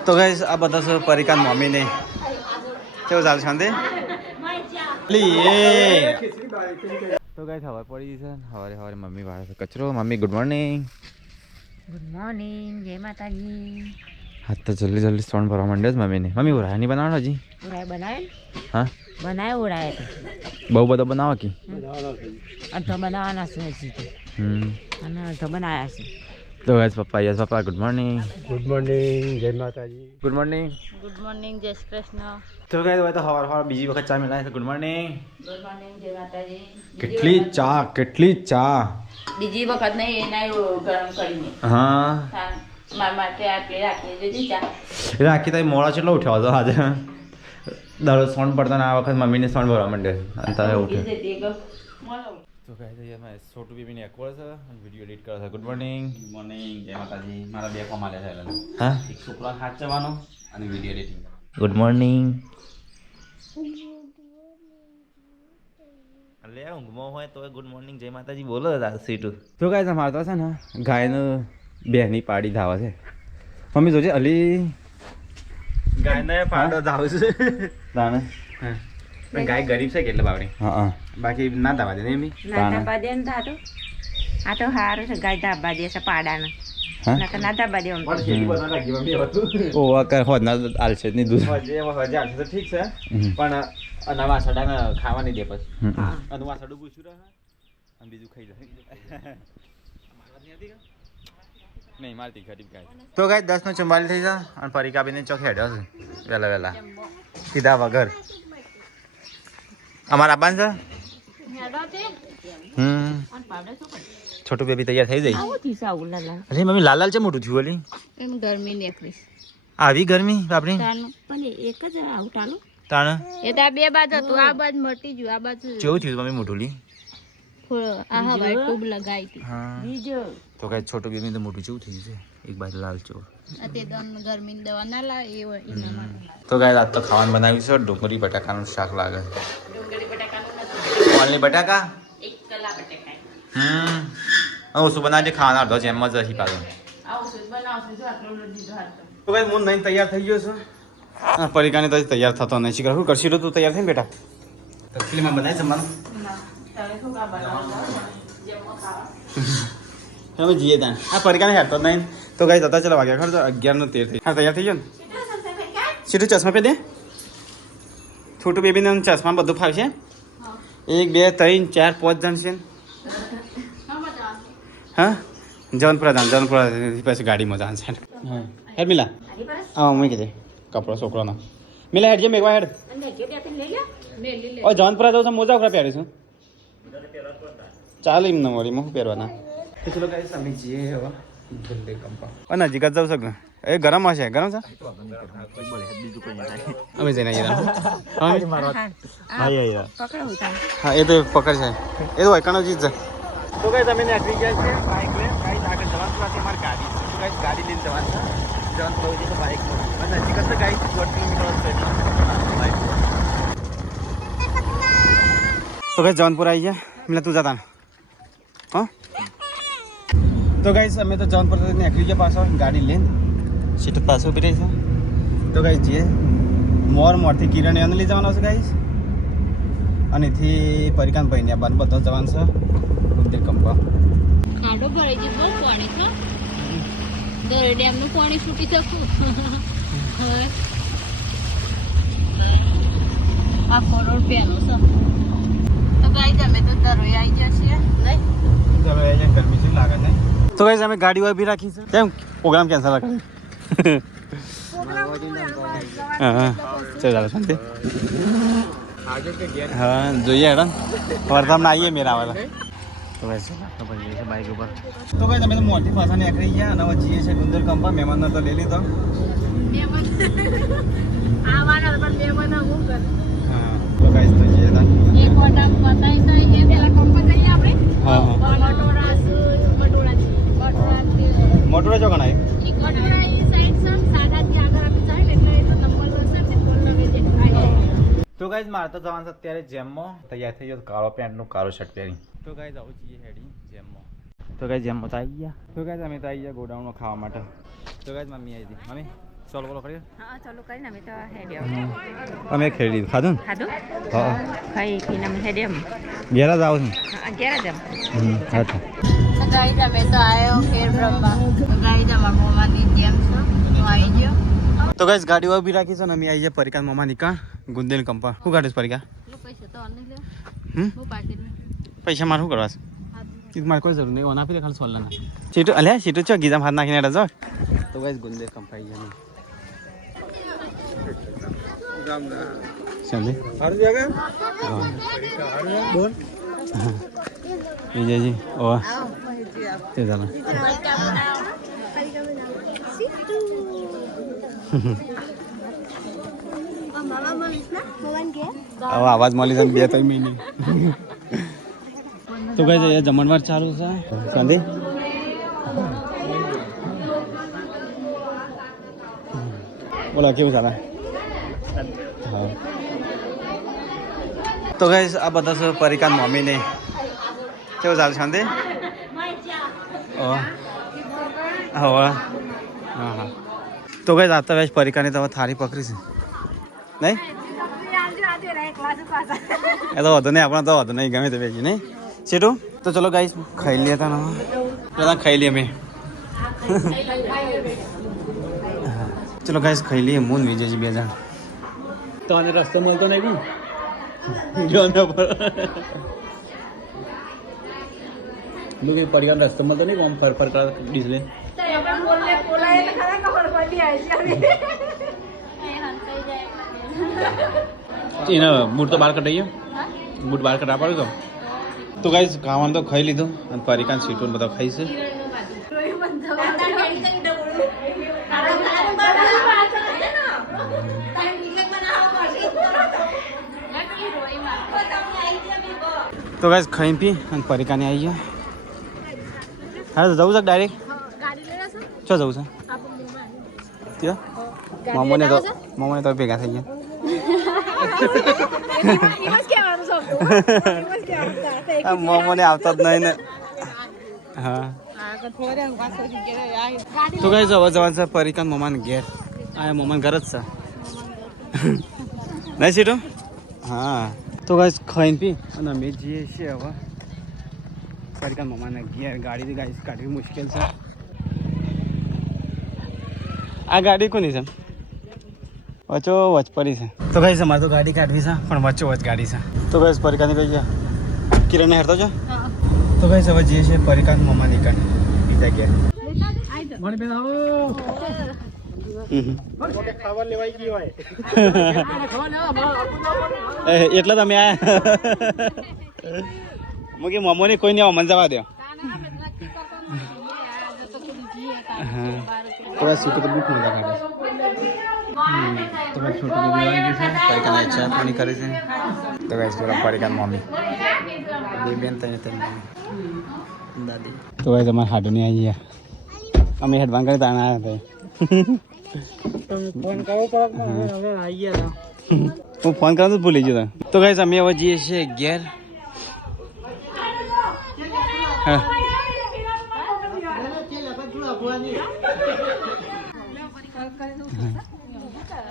તો ગાઈસ આ બધા છે પરિકાન મમ્મીને કેવું ચાલે શાંતિ તો ગાઈસ હવે પડી છે સવારે સવારે મમ્મી વાળે છે કચરો મમ્મી ગુડ મોર્નિંગ જય માતાજી હા તો જલ્દી જલ્દી સોન ભરવા માંડ્યો છે મમ્મીને મમ્મી ઉરાય નહીં બનાવવાનો હજી ઉરાય બનાવે હા બનાવે ઉરાય બહુ બધો બનાવો કે અડધો બનાવવાના છે હજી તો અને અડધો બનાવ્યા છે તો ગાઈસ પપ્પા ગુડ મોર્નિંગ જય માતાજી ગુડ મોર્નિંગ જય શ્રી કૃષ્ણ તો ગાઈસ હવે તો સવાર સવાર બીજી વખત ચા મિલાય છે ગુડ મોર્નિંગ જય માતાજી કેટલી ચા બીજી વખત નહીં એના ગરમ કરીને હા મારા માટે આટલી રાખી દીધી ચા રાખી તારી મોડા કેટલો ઉઠ્યો હતો આજે દરરોજ સોન પડતા ને આ વખત મમ્મીને સોન ભરવા માંડે અને તારે ઉઠ્યો તો કહે છે છોટું બેબીને એકવાર છે અને વિડીયો એડિટ કરે છે ગુડ મોર્નિંગ જય માતાજી મારા બે કોમ આલ્યા છે હા એક છોકરો સાચવવાનો અને વિડીયો એડિટિંગ ગુડ મોર્નિંગ લે ઊંઘમાં હોય તો ગુડ મોર્નિંગ જય માતાજી બોલો સીટું તો ગાય તમારે તો છે ને ગાયનું બેની પાડી ધાવે છે મમ્મી જોજે અલી ગાયને પાડો ધાવે છે તાને પણ ગાય ગરીબ છે કેટલે બાવડી હા બાકી ના ધાવા દે ને એમ ના ધાબા દે ને આ તો સારું છે ગાય ધાબા દે છે પાડાને ના ધાબા દે ઓ કર હોદ ના આલશે ની દૂધ હજે આલશે તો ઠીક છે પણ નવા સડાને ખાવા નહીં દે પછી અને વાસડું પૂછ્યું રહે અને બીજું ખાઈ જાય નહીં મારતી ગરીબ ગાય તો ગાય 10 નો 44 થઈ જા અને પરિકાબીને ચોક હેડ્યો છે વેલા સીધા વગર અમારા આબાન છે છોટું બેબી તૈયાર થઈ જાય અરે મમ્મી લાલ છે મોટું થયું ઓલી એમ ગરમી નીકળી આવી ગરમી બાપરી પણ એક જ આવું ટાણું તાણ એ તો બે બાજુ હતું આ બાજુ મટી ગયું આ બાજુ કેવું થયું મમ્મી મોટું લી આ હવાઈ ટ્યુબ લગાવી હતી હા બીજો તો કઈ છોટું બેબી તો મોટું કેવું થયું છે એક બાજુ લાલ ચોર તે ગરમીની દવા ના લાવે એના માટે તો ગાય આજ તો ખાવાનું બનાવ્યું છે ડુંગળી બટાકાનું શાક લાગે ડુંગળી બટાકાનું ઓનલી બટાકા એક કલા બટાકા હું શું બનાવજે ખાવાના અડધો જેમ જ હશી પાછો આવું શું બનાવશું જો આટલું દીધો હાથ તો ગાય હું નહીં તૈયાર થઈ ગયો છું પરિકાને તો તૈયાર થતો નહીં શીખર શું કરશી તું તૈયાર થઈને બેટા તકલીફમાં બનાવી જમવાનું તારે શું કા બનાવવા જેમો ખાવા અમે જઈએ ત્યાં આ પરિકાને હેરતો નહીં તો ગાય જતા ચાલો વાગ્યા ખરો 11:13 થઈ હા તૈયાર થઈ ગયો ને સીધું ચશ્મા પે દે છોટું બેબીને ચશ્મા બધું ફાવશે 1 2 3 4 5 જણ છે હા જવનપુરા પછી ગાડીમાં જવાનું છે હા હેડ મિલા હા મૂકી દે કપડો છોકરાનો મિલા હેડ જે મેઘવા હેડ ઓ જવનપુરા જાઉં છું મોજા ઉખરા પહેરીશું ચાલે એમ ન મળી હું પહેરવાના ચલો ગાઈસ અમે જઈએ હવે જલ્દી કંપા અને નજીક જ જાઉં છું એ ગરમ હશે ગરમ છે અમે જઈને હા એ તો પકડ છે એ તો એકાણો ચીજ છે તો ગાઈસ અમે નીકળી ગયા છે બાઇક લઈને ગાઈસ આગળ જવાનું છે અમારી ગાડી છે તો ગાઈસ ગાડી લઈને જવાનું છે જવાનું છે બાઇક અને નજીક જ ગાઈસ 4 કિલોમીટર છે બાઇક તો ગાઈસ જવનપુર આવી ગયા મિલા તું જતા હા તો ગાઈસ અમે તો જવનપુર નીકળી ગયા પાછો ગાડી લઈને સીટ પાછો ઉભી રહી છે તો ગાઈસ જઈએ મોરથી કિરણ એને લઈ જવાનો છે ગાઈસ અને એથી પરિકાન ભાઈને બાર બધા જવાનું છે ઉદ્દેર કંપા આડો ભરાઈ ગયો બહુ પાણી છે દરે ડેમ નું પાણી છૂટી શકું આ કરોડ રૂપિયાનું છે તો ગાઈસ અમે તો દરોઈ આવી ગયા છીએ નહીં દરોઈ આવી ગરમી છે લાગે નહીં તો ગાઈસ અમે ગાડી ઊભી રાખી છે કેમ પ્રોગ્રામ કેન્સલ રાખી હા ચાલો શાંતિ હા જોઈએ હેડન વરસાદ ના આવીએ મેરા વાળા તો ગાઈસ બાઈક ઉપર તો ગાઈસ અમે તો મોટી પાછા નીકળી ગયા અને હવે જઈએ છે ગુંદર કંપા મહેમાનનો તો લઈ લીધો આવાના પણ મહેમાન હું કર હા તો ગાઈસ તો જઈએ તા એક વટા બતાઈ તો એ પેલા કંપા જઈએ આપણે હા મોટોરા જો ગણાય મોટોરા એ સાઈડ સમ સાદાથી આગળ આપી જાય એટલે એ તો નંબર લશે ને ફોન લગે જે તો ગાઈસ મારે તો જવાનું છે અત્યારે જેમમાં તૈયાર થઈ ગયો કાળો પેન્ટનું કાળો શર્ટ પહેરી તો ગાઈસ આવું જઈએ હેડી જેમમાં તો ગાઈસ જેમમાં તો આવી ગયા તો ગાઈસ અમે તો આવી ગયા ગોડાઉનમાં ખાવા માટે તો ગાઈસ મમ્મી આવી હતી મમ્મી ચાલો બોલો કરીએ હા ચાલુ કરીને અમે તો હેડ્યો અમે ખેડી ખાધું ખાધું હા ખાઈ પીને અમે હેડ્યો ઘેર જ આવું અગિયાર જ હા ગાઈડ અમે તો આવ્યો ખેર બ્રહ્મા ગાઈડ અમાર મોમાની જેમ છો હું આવી ગયો તો ગાઈસ ગાડી ઉભી રાખી છે ને અમે આવી ગયા પરિકા મામા નિકા ગુંદેલ કંપા શું ગાડી પરિકા પૈસા તો અમને લે હમ હું પાકીટ પૈસા મારે શું કરવા છે મારે કોઈ જરૂર નહીં ઓના આપી દે ખાલી સોલ ના સીટું અલ્યા સીટું ચો ગીજામ હાથ નાખીને રજો તો ગાઈસ ગુંદેલ કંપા આવી ગયા ચાલે બોલ વિજયજી ઓ તે જાના હવે આવાજ મળી છે 2-3 મહિને તો કઈ છે જમણવાર ચાલુ છે સંદે બોલો કેવું ચાલે હા તો ગાઈસ આ બધા છે પરિકાન મમ્મીને કેવું ચાલે સંદે ઓ હા હા તો ગાઈસ આ તો વેશ પરિકાની તો થાળી પકડી છે નહીં એ તો વધુ નહીં આપણે તો વધુ નહીં ગમે તે વેચી નહીં સીટું તો ચલો ગાઈસ ખાઈ લઈએ તા પેલા ખાઈ લઈએ અમે ચલો ગાઈસ ખાઈ લઈએ મૂન વિજયજી 2 જણ તો આને રસ્તો મળતો નહીં જો ને પર લોકે પરિવાર રસ્તો મળતો નહીં આમ ફર કર ડીઝલે એના બૂટ તો બહાર કઢાઈએ બૂટ બહાર કઢા પાડ્યું તો ગાઈસ ખાવાનું તો ખાઈ લીધું અને પરિકાન સીટું બધા ખાઈ છે તો ગાઈસ ખાઈ પી અને પરિકાને આવી ગયા હા જવું છે ડાયરેક્ટ ચો જવું છે ત્યાં મોમોને તો ભેગા થઈ ગયા મોમોને આવતા જ નહીં ને હા તો ગાઈસ હવે જવાનું છે પરિકાન મોમાન ઘેર આ મોમાન ઘર જ છે નહીં સીટો હા તો ગાઈસ ખાઈને પી અને અમે જઈએ છીએ હવે પરિકાન મોમાના ઘેર ગાડી ગાઈસ કાઢવી મુશ્કેલ છે આ ગાડી કોની છે વચ્ચો વચ પડી છે તો ગાઈસ અમારે તો ગાડી કાઢવી છે પણ વચ્ચો વચ ગાડી છે તો ગાઈસ પરિકાની કઈ ગયા કિરણ હેરતો છો તો ગાઈસ હવે જઈએ છીએ પરિકાન મોમાની કાઢ બીજા ઘેર એટલે તમે આયા મુકે મમ્મોને કોઈ નહીં મન જવા દો થોડા સીટ પર બુક મજા કાઢે તો મેં છોટું બેબી આવી ગયું છે પરિકાન ચા પાણી કરે છે તો ગાઈસ થોડા પરિકાન મમ્મી બે બેન તને દાદી તો ગાઈસ અમારા હાડુ નહીં આવી ગયા અમે હેડવાન કરી તાણા આવ્યા હતા ફોન કરો પર હવે આવી ગયા હું ફોન કરવાનું જ ભૂલી ગયો તો ગાઈસ અમે હવે જઈએ છીએ ઘેર હા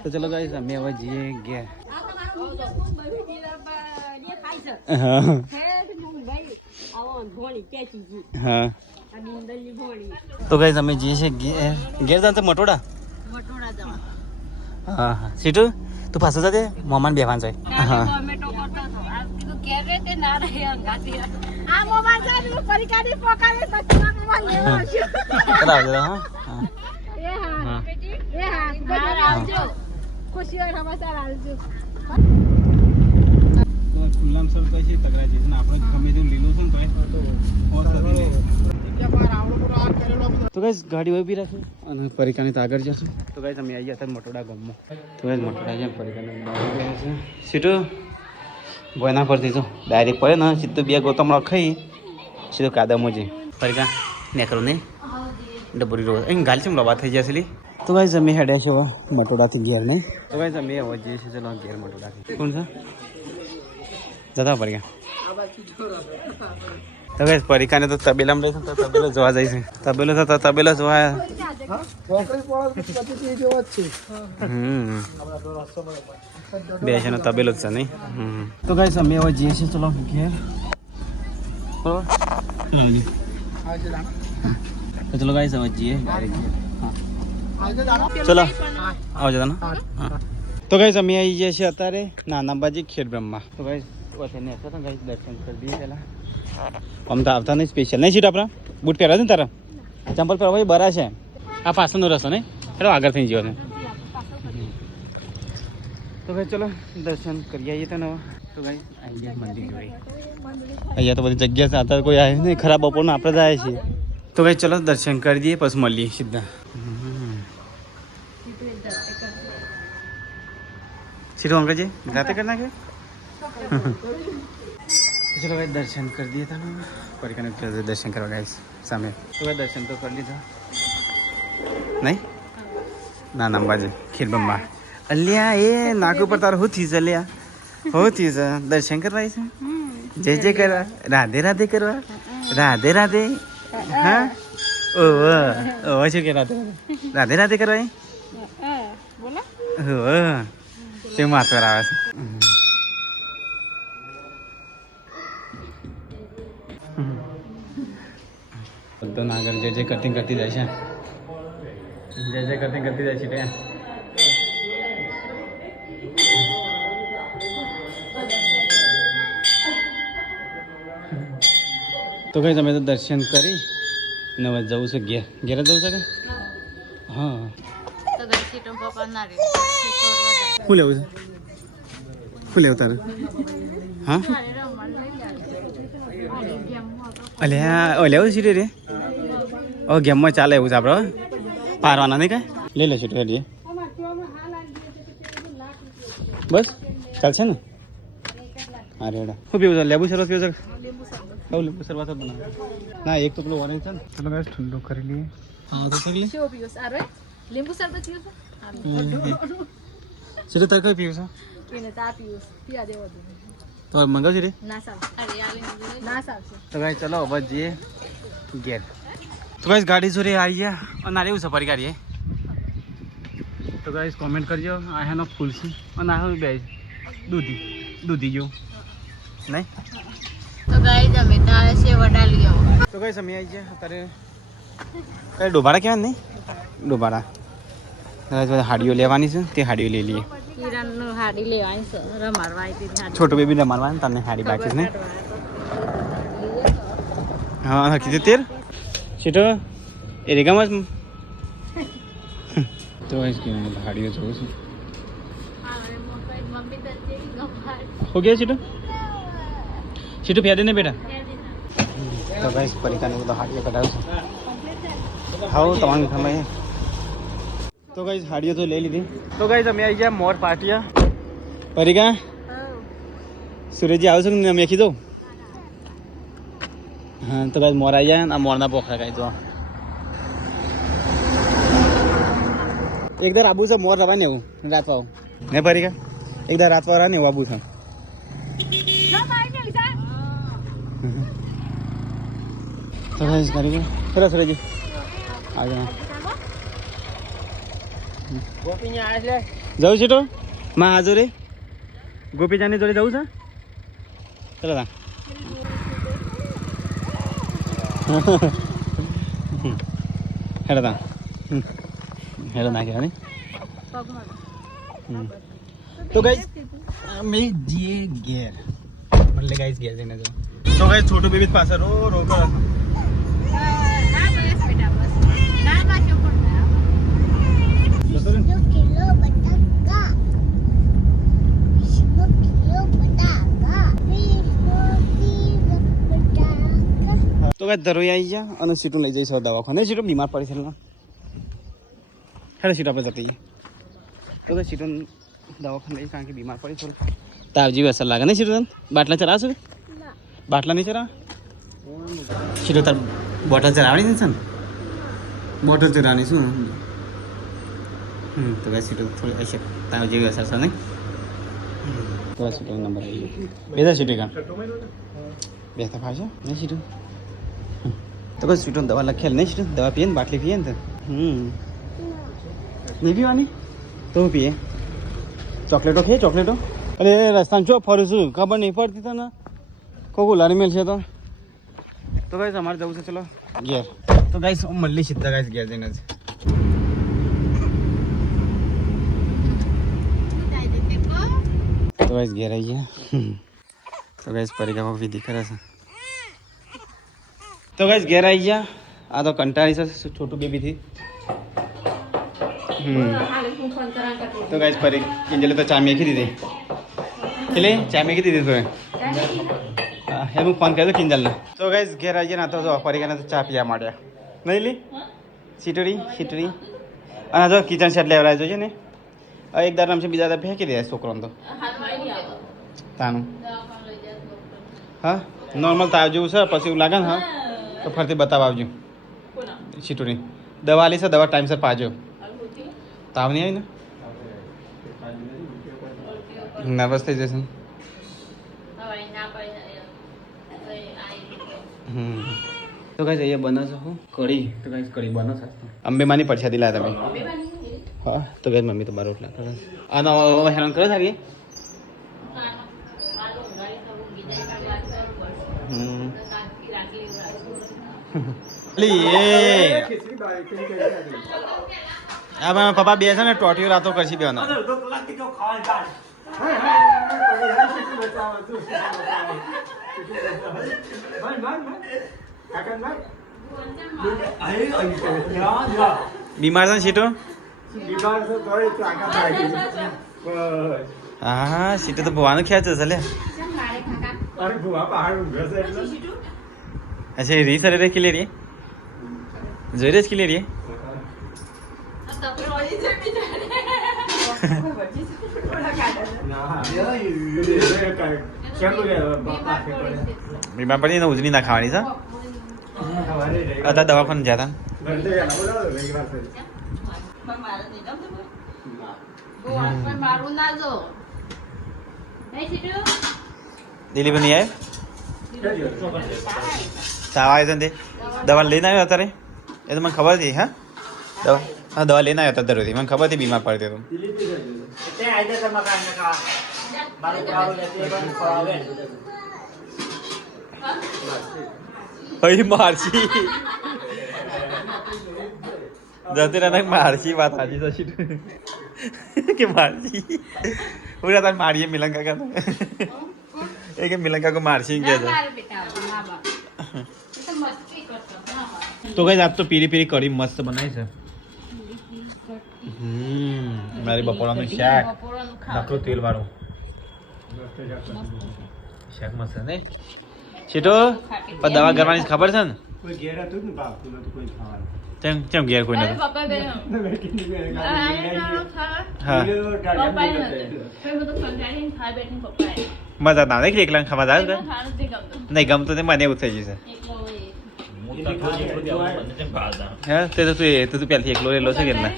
તો ચલો ગાઈસ અમે હવે જઈએ ઘેર હા હા તો ગાઈસ અમે જઈએ છીએ ઘેર ઘેર જાન તો મટોડા હા હા સીટુ તું પાછો જજે મોમાન બેવાન જાય હા તો ગાઈસ ગાડી ઉભી રાખી અને પરિકાની તો આગળ જશું તો ગાઈસ અમે આવી ગયા હતા મટોડા ગામમાં તો ગાઈસ મટોડા જ્યાં પરિકાને છે સીટું બોયના પરથી જો ડાયરેક્ટ પડે ને સીધું 2 ગોતમડા ખાઈ સીધું કાદમો છે પરિકા નેકરો નહીં ડબરી રોડ અહીં ગાલ છે લવા થઈ જશે તો ગાઈસ અમે હેડ્યા છો મટોડાથી ઘેર નહીં તો ગાઈસ અમે હવે જઈએ છીએ ચલો ઘેર મટોડાથી કોણ છે જતા પરિકા તો ગાઈસ પરીકાને તો તબેલામાં લઈશું તો તબેલો જોવા જઈશું. તબેલો તો તબેલો જોવા. બે છે ને તબેલો જ છે નહીં. તો ગાઈસ અમે હવે જઈએ છીએ ચલો ઘેર. તો ચલો ગાઈસ હવે જઈએ ચલો આવજો તને. તો ગાઈસ અમે આવી જઈએ છીએ અત્યારે નાનાબાજી ખેડ બ્રહ્મા. તો ગાઈસ વચ્ચે હતા ગાઈસ દર્શન કરી દઈએ પહેલાં. આમ તો આવતા નહીં સ્પેશિયલ નહીં સીટ આપણા બૂટ પહેરા છે ને તારા ચંપલ પહેરવા બરા છે. આ પાછળનો રસ્તો નહીં હેલો આગળ થઈ ગયો છે. તો ભાઈ ચલો દર્શન કરી આવીએ તને. તો ભાઈ આવી ગયા મંદિર જોઈ. અહીંયા તો બધી જગ્યા છે અત્યારે કોઈ આવે નહીં ખરાબ બપોરના આપણે જ આવ્યા છીએ. તો ભાઈ ચલો દર્શન કરી દઈએ પછી મળીએ સીધા. સીધું અંકલજી રાતે કરી નાખે. ચલો ભાઈ દર્શન કરી દઈએ તને. પરિકાને દર્શન કરવા ગાઈસ સામે. તો ભાઈ દર્શન તો કરી લીધા નહીં ના નામબાજી ખેડ બ્રહ્મા. અલ્યા એ નાક ઉપર તારું હું થયું છે અલ્યા હું થયું છે દર્શન કરવા છે જય જય કરવા રાધે રાધે કરવા રાધે રાધે. હા ઓહ શું કે રાધે રાધે રાધે કરવા તે માથવાર આવે છે. બધો નાગર જે જે કટિંગ કરતી જાય છે જે જે કટિંગ કરતી જાય છે ત્યાં. તો કઈ તમે તો દર્શન કરી ને હવે જવું છે ઘેર. ઘેર જ જવું છે કે હા શું લેવું છે શું લેવું તારું હા અલ્યા લેવું સીટે રે ઓ ગેમમાં ચાલે એવું છે આપણે પારવાના નહીં કાંઈ લઈ લે સીટે રેડીએ બસ ચાલશે ને. હા રેડા શું પીવું છે લેબુ શરબત પીવું છે કહું લીંબુ શરબત જ બનાવે ના એક તો પેલું ઓરેન્જ છે ને ચલો ગાઈસ ઠંડુ કરી લઈએ. હા તો કરી લે લીંબુ શરબત પીવું સીટે તાર કઈ પીવું છે તો મંગાવ છે રે તો ગાઈસ ચલો બસ જઈએ ઘેર. તો ગાઈસ ગાડી જોડે આવી ગયા અને આ એવું સફારી ગાડી તો ગાઈસ કોમેન્ટ કરજો આનો ફૂલ છે અને આ બે દૂધી જેવું નહીં. તો ગાઈસ અમે તારે છે વડાલી આવો. તો ગાઈસ અમે આવી ગયા અત્યારે કઈ ડોબાડા કહેવાય નહીં ડોબાડા હાડીઓ લેવાની છે તે હાડીઓ લઈ લઈએ. કિરણનું હાડી લેવાની છે રમાડવા આવી હતી. છોટું બેબી રમાડવા ને તને હાડી બાકી છે ને હા કીધું તેર સીટો એ રેગામાં જ તો હાડીઓ જોઉં છું હો ગયા સીટો સીટું ફેદે ને બેટા. તો ભાઈ પરિકાને બધો હાડીઓ કઢાવું છું હા તમારું મીઠામાં. તો ગાઈસ હાડીઓ તો લઈ લીધી. તો ગાઈસ અમે આવી ગયા મોર પાટિયા. પરિકા સુરેશજી આવશો ને મેં કીધું હા તો ગાઈસ મોર આવી જાય આ મોરના પોખરા ગાઈ તો એકદર આબુ છે મોર રવા ને એવું રાતવા ને પરિકા એકદર રાતવા રહે ને એવું આબુ છે. તો ગાઈસ કરી સરસ સુરેશજી આગળ જવું છે તો માં હાજર રે ગોપીજાની જોડે જવું છે ચલો તા હેડો તા હેડો ના કહેવાની. તો ગાઈસ અમે જઈએ ઘેર એટલે ગાઈસ ઘેર જઈને જો. તો ગાઈસ છોટું બેબી પાસે રો રો કરો. તો કાંઈ ધરોઈ આવી ગયા અને સીટું લઈ જઈશું દવાખાને. સીટું બીમાર પડી છે હેડો સીટ આપણે જતી તો કે સીટું દવાખાને લઈ કારણ કે બીમાર પડી થોડું તાવ જેવી અસર લાગે ને સીટું બાટલા ચરાવશો બાટલા નહીં ચરાવ સીટું તાર બોટલ ચરાવવાની છે ને બોટલ ચરાવવાની શું તો કાંઈ સીટું થોડી અસર તાવ જેવી અસર છે નહીં તો સીટું નંબર લઈ બે સીટું કામ બે તફા છે ને સીટું તો કોઈ સ્વીટો દવા લખેલ નહીં સ્વીટો દવા પીએ ને બાટલી પીએ ને તો નહીં પીવાની તો હું પીએ ચોકલેટો ખાઈએ ચોકલેટો અરે રસ્તામાં ચો ફરું છું ખબર નહીં પડતી તને કોકો લારી મેલ છે તો ગાઈસ અમારે જવું છે ચલો ઘેર તો ગાઈસ મળી સીધા ગાઈસ ઘેર જઈને જ તો ગાઈસ ઘેર આવી ગયા તો ગાઈસ પરિકા વિધિ કરે છે તો ગાઈસ ઘેર આવી ગયા આ તો કંટાળી છે છોટું બેબીથી તો ગાઈસ પરી કિંજલે તો ચા મેકી દીધી કિલે ચા મેકી દીધી તો હે હું ફોન કર્યો કિંજલને તો ગાઈસ ઘેર આવી ગયા ના તો પરિકાને તો ચા પીવા માંડ્યા નહીં લી સીટડી અને જો કિચન સેટ લેવડાય જોઈએ ને એક દાર નામ છે બીજા દાર ફેંકી દે છોકરાને તો તાનું હા નોર્મલ તાવ જેવું છે પછી એવું લાગે ને હા તો ફરતી બતાવ આવજો સીટુની દવા લી છે દવા ટાઈમસર પાજો તાવ નહીં આવી ને નર્વસ થઈ જશે તો કઈ અહીંયા બને છે હું કઢી તો કઈ કઢી બને છે અંબેમાની પરસાદી લાયા તમે હા તો કઈ મમ્મી તો બાર રોટલા કરે આનો હેરાન કરે થાકી પપ્પા બે છે ને ટોટીઓ રાતો કરશી બેનો બીમાર છે ને સીટો હા સીટો તો ભવાનું ખ્યાલ છે લે अच्छा री सर रे किले रे जोरेस किले रे बीमार पड़ी ना उजनी ना खावानी सा आता दवाखाने जाता दिल्ली में नहीं आए તાવ આવ્યો ને દવા લઈને આવ્યો અત્યારે એ તો મને ખબર હતી હા દવા લઈને આવ્યો અત્યારે મને ખબર હતી બીમાર પડતી તો મારશી જતી રહે મારશી વાત સાચી થશે કે મારશી પૂરા તાર મારીએ મિલન કાકા एक मिलन का को मारसी के तो गाइस आज तो पीरी पीरी कड़ी मस्त बनाई છે મારી બપોરાનું શાક નકરું તેલ વાળું શાક મસ્ત ને છેટો પણ દવા કરવાની ખબર છે ને કોઈ ઘેર હતું ને બાપ તું તો કોઈ ખાવાનું કેમ ઘેર કોઈ નતું હા મજા ના નહીં એકલા ખાવા જાય નહીં ગમતું તે મને એવું થઈ જશે હા તે તો તું પહેલાથી એકલો રેલો છે કેટલા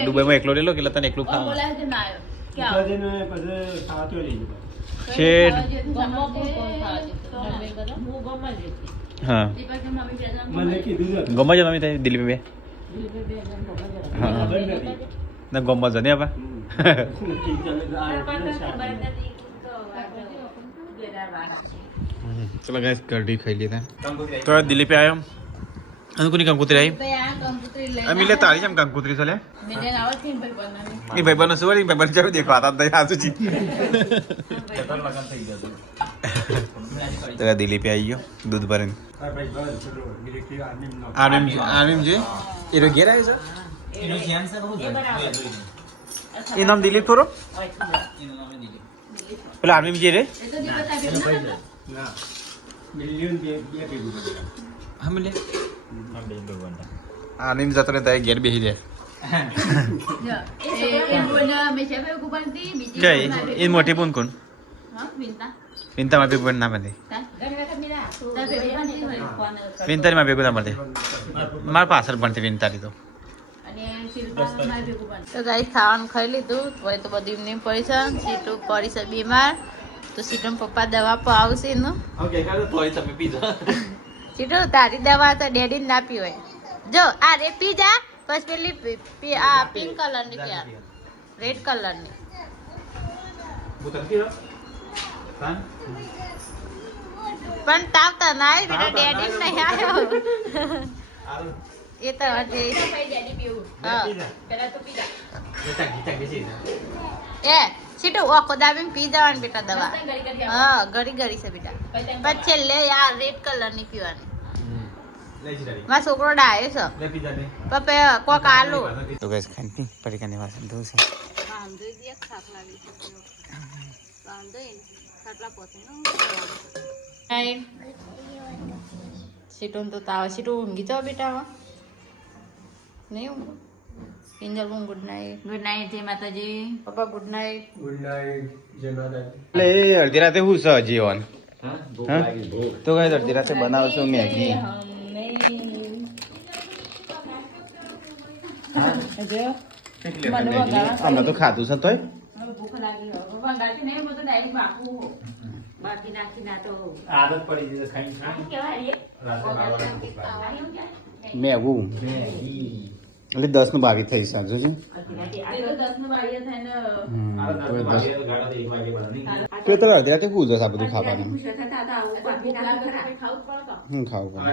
દુબઈમાં એકલો રેલો કેટલા તને એકલું ખાવા શેડ હા ગમા જ મમ્મી થાય દિલ્હી બે હા ના ગમા જ ને આપા चलो गाइस कढ़ी खाई लेते हैं तो दिल्ली पे आया हम अनुकुनी कंकुतरी आई मिले तारी हम कंकुतरी चले नहीं भाई बनो सुवर भाई बन जाओ देखो आता था आजू जी तो दिल्ली पे आई हो दूध भरन आर्मी जी ये रो गेरा है सर ये नाम दिलीप थोरो પેલા આર્મી જે રે આર્મી જતો ને ત્યાં ઘેર બેસી જાય એ મોટી બોન કોણ વિંતા માં ભેગું ના મળે વિંતારી માં ભેગું ના મળે મારા પાછળ ભણતી વિંતારી તો તો ગાઈસ ખાવાનું ખાઈ લીધું હવે તો બધું એમને પડી છે સીટું પડી છે બીમાર તો સીટું પપ્પા દવા પાવશે એનું સીટું તારી દવા તો ડેડી ના પીવાય જો આ રે પી જા પછી પેલી આ પિંક કલર ની પી રેડ કલર ની પણ તાવ તો ના આવી બેટા ડેડી નહીં આવ્યો એ તો હજી એ સીટું ઓખો દાબીને પી જવાની બેટા દવા હા ગળી ગળી છે બેટા પછી છેલ્લે આ રેડ કલર ની પીવાની મારો છોકરો ડાયો છે પપ્પા કોક આલુ તો ગાઈસ ખાંડી પડીકાની વાસણ ધોવું છે સીટું તો તાવ સીટું ઊંઘી જાઓ બેટા નહીં ઊંઘ કિંજલ હું ગુડ નાઇટ જય માતાજી પપ્પા ગુડ નાઇટ એટલે અડધી રાતે હું છે જીવન તો ગાઈસ અડધી રાતે બનાવશું મેગી હમણાં તો ખાધું છે તોય ભૂખ લાગી વંગાતી નહીં બધું ડાયરેક્ટ બાકું બાકી નાખી ના તો આદત પડી જશે ખાઈ કેવાય મેગું એટલે 10 નું 22 થઈ સાચું છે તો તો અડધી રાતે હું જશે આ બધું ખાવાનું હું ખાવું પડે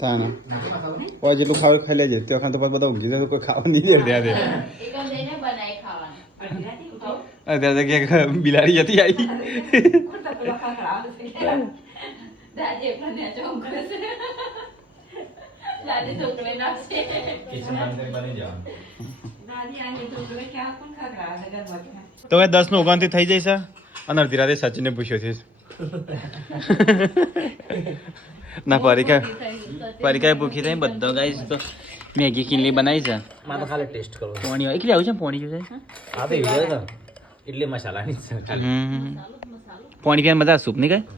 તાને કોઈ જેટલું ખાવું ખાઈ લેજે તે વખત તો પછી બધા ઊંઘી જાય કોઈ ખાવા નહીં દે ત્યાં અત્યારે કે બિલાડી જતી આવી તો હવે 10 નું 29 થઈ જશે અને અડધી રાતે સચિને પૂછ્યો છે ના પરીકા ભૂખી થઈ બધો ગાઈસ તો મેગી કિનલી બનાવી છે મારે ખાલી ટેસ્ટ કરો પોણી એકલી આવું છે પોણી જોશે આ તો વિડિયો છે એટલે મસાલાની પોણી પીવાની મજા સૂપ નહીં કઈ